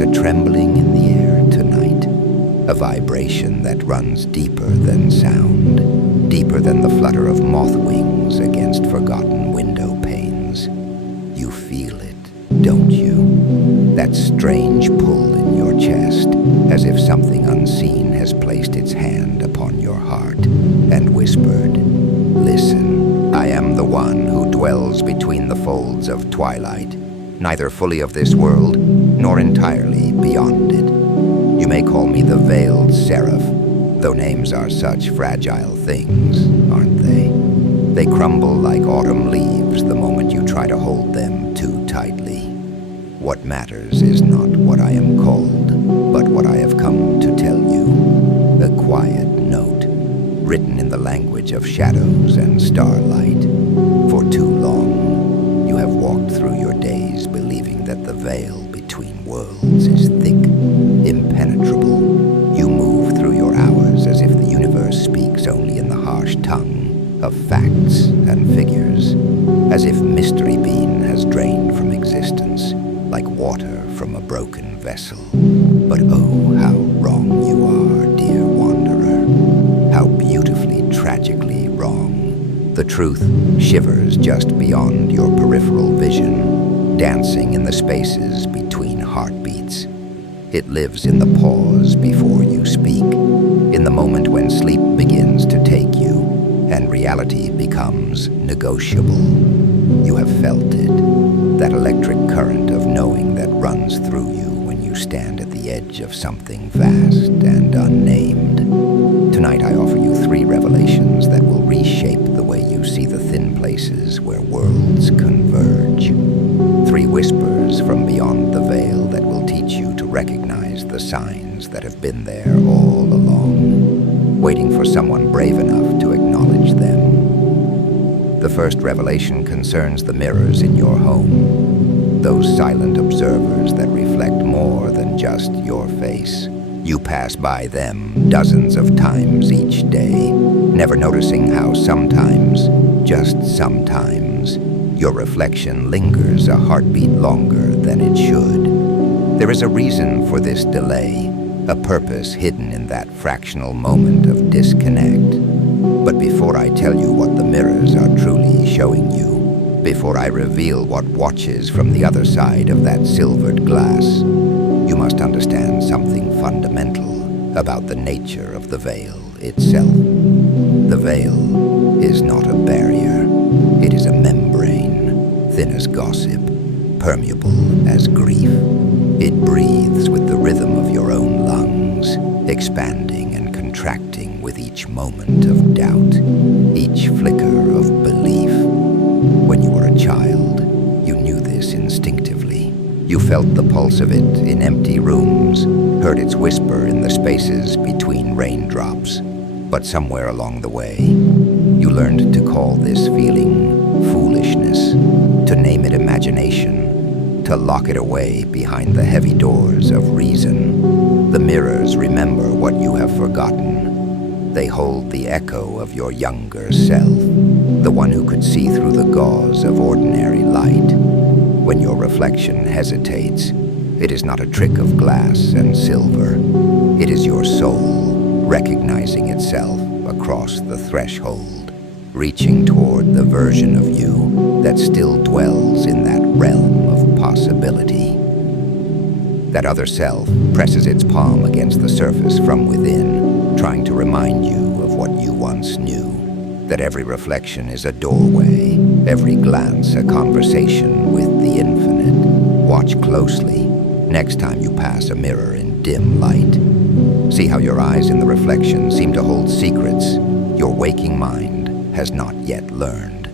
There's a trembling in the air tonight, a vibration that runs deeper than sound, deeper than the flutter of moth wings against forgotten window panes. You feel it, don't you? That strange pull in your chest, as if something unseen has placed its hand upon your heart and whispered, "Listen, I am the one who dwells between the folds of twilight, neither fully of this world, nor entirely beyond it. You may call me the veiled Seraph, though names are such fragile things, aren't they? They crumble like autumn leaves the moment you try to hold them too tightly. What matters is not what I am called, but what I have come to tell you. A quiet note, written in the language of shadows and starlight. For too long, you have walked through your days believing that the veil between worlds is thick, impenetrable. You move through your hours as if the universe speaks only in the harsh tongue of facts and figures, as if mystery being has drained from existence, like water from a broken vessel. But oh, how wrong you are, dear wanderer. How beautifully, tragically wrong. The truth shivers just beyond your peripheral vision, dancing in the spaces between heartbeats. It lives in the pause before you speak, in the moment when sleep begins to take you, and reality becomes negotiable. You have felt it, that electric current of knowing that runs through you when you stand at the edge of something vast and unnamed. Tonight I offer you 3 revelations that will reshape the way you see the thin places where worlds converge. 3 whispers from beyond the veil that will teach you to recognize the signs that have been there all along, waiting for someone brave enough to acknowledge them. The first revelation concerns the mirrors in your home, those silent observers that reflect more than just your face. You pass by them dozens of times each day, never noticing how sometimes, just sometimes, your reflection lingers a heartbeat longer than it should. There is a reason for this delay, a purpose hidden in that fractional moment of disconnect. But before I tell you what the mirrors are truly showing you, before I reveal what watches from the other side of that silvered glass, you must understand something fundamental about the nature of the veil itself. The veil is not a barrier. It is a membrane, thin as gossip, permeable as grief. It breathes with the rhythm of your own lungs, expanding and contracting with each moment of doubt, each flicker of belief. When you were a child, you knew this instinctively. You felt the pulse of it in empty rooms, heard its whisper in the spaces between raindrops. But somewhere along the way, you learned to call this feeling foolishness, to name it imagination, to lock it away behind the heavy doors of reason. The mirrors remember what you have forgotten. They hold the echo of your younger self, the one who could see through the gauze of ordinary light. When your reflection hesitates, it is not a trick of glass and silver. It is your soul recognizing itself across the threshold, reaching toward the version of you that still dwells in that realm of possibility. That other self presses its palm against the surface from within, trying to remind you of what you once knew. That every reflection is a doorway, every glance a conversation with the infinite. Watch closely next time you pass a mirror in dim light. See how your eyes in the reflection seem to hold secrets your waking mind has not yet learned.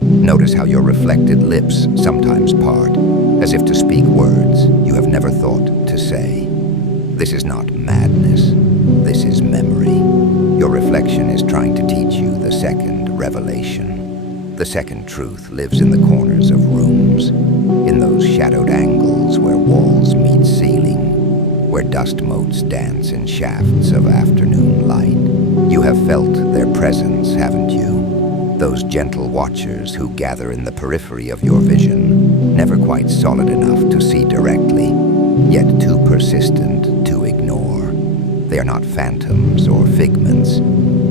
Notice how your reflected lips sometimes part, as if to speak words you have never thought to say. This is not madness. This is memory. Your reflection is trying to teach you the second revelation. The second truth lives in the corners of rooms, in those shadowed angles where walls meet ceiling, where dust motes dance in shafts of afternoon light. You have felt their presence, haven't you? Those gentle watchers who gather in the periphery of your vision, never quite solid enough to see directly. yet too persistent to ignore. They are not phantoms or figments.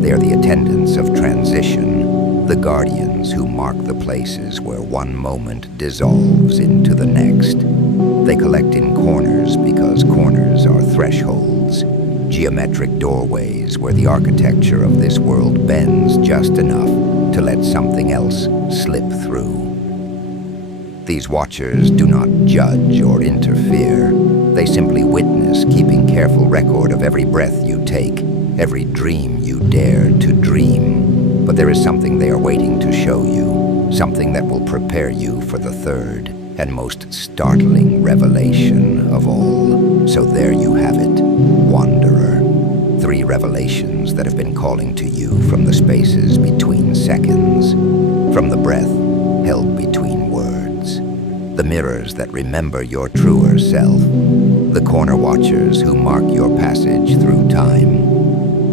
They are the attendants of transition, the guardians who mark the places where one moment dissolves into the next. They collect in corners because corners are thresholds, geometric doorways where the architecture of this world bends just enough to let something else slip through. These watchers do not judge or interfere. They simply witness, keeping careful record of every breath you take, every dream you dare to dream. But there is something they are waiting to show you, something that will prepare you for the third and most startling revelation of all. So there you have it, Wanderer. 3 revelations that have been calling to you from the spaces between seconds, from the breath held between words, the mirrors that remember your truer self, the corner watchers who mark your passage through time,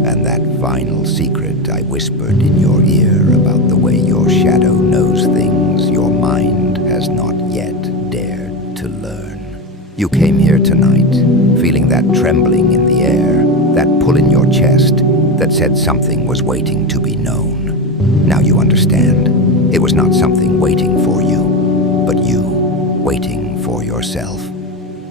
and that final secret I whispered in your ear about the way your shadow knows things your mind has not yet dared to learn. You came here tonight, feeling that trembling in the air, that pull in your chest that said something was waiting to be known. Now you understand. It was not something waiting for you, but you waiting for yourself.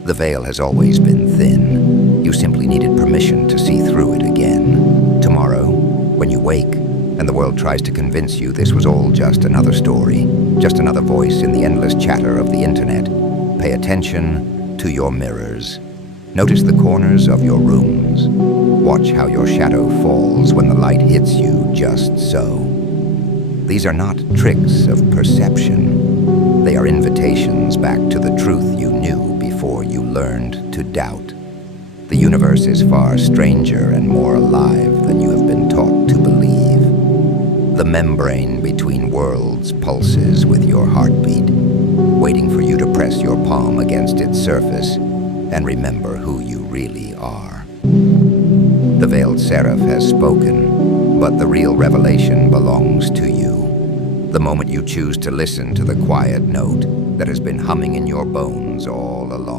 The veil has always been thin. You simply needed permission to see through it again. Tomorrow, when you wake, and the world tries to convince you this was all just another story, just another voice in the endless chatter of the internet, pay attention to your mirrors. Notice the corners of your rooms. Watch how your shadow falls when the light hits you just so. These are not tricks of perception. They are invitations back to the truth you knew before you learned to doubt. The universe is far stranger and more alive than you have been taught to believe. The membrane between worlds pulses with your heartbeat, waiting for you to press your palm against its surface and remember who you really are. The veiled Seraph has spoken, but the real revelation belongs to you. The moment you choose to listen to the quiet note that has been humming in your bones all along.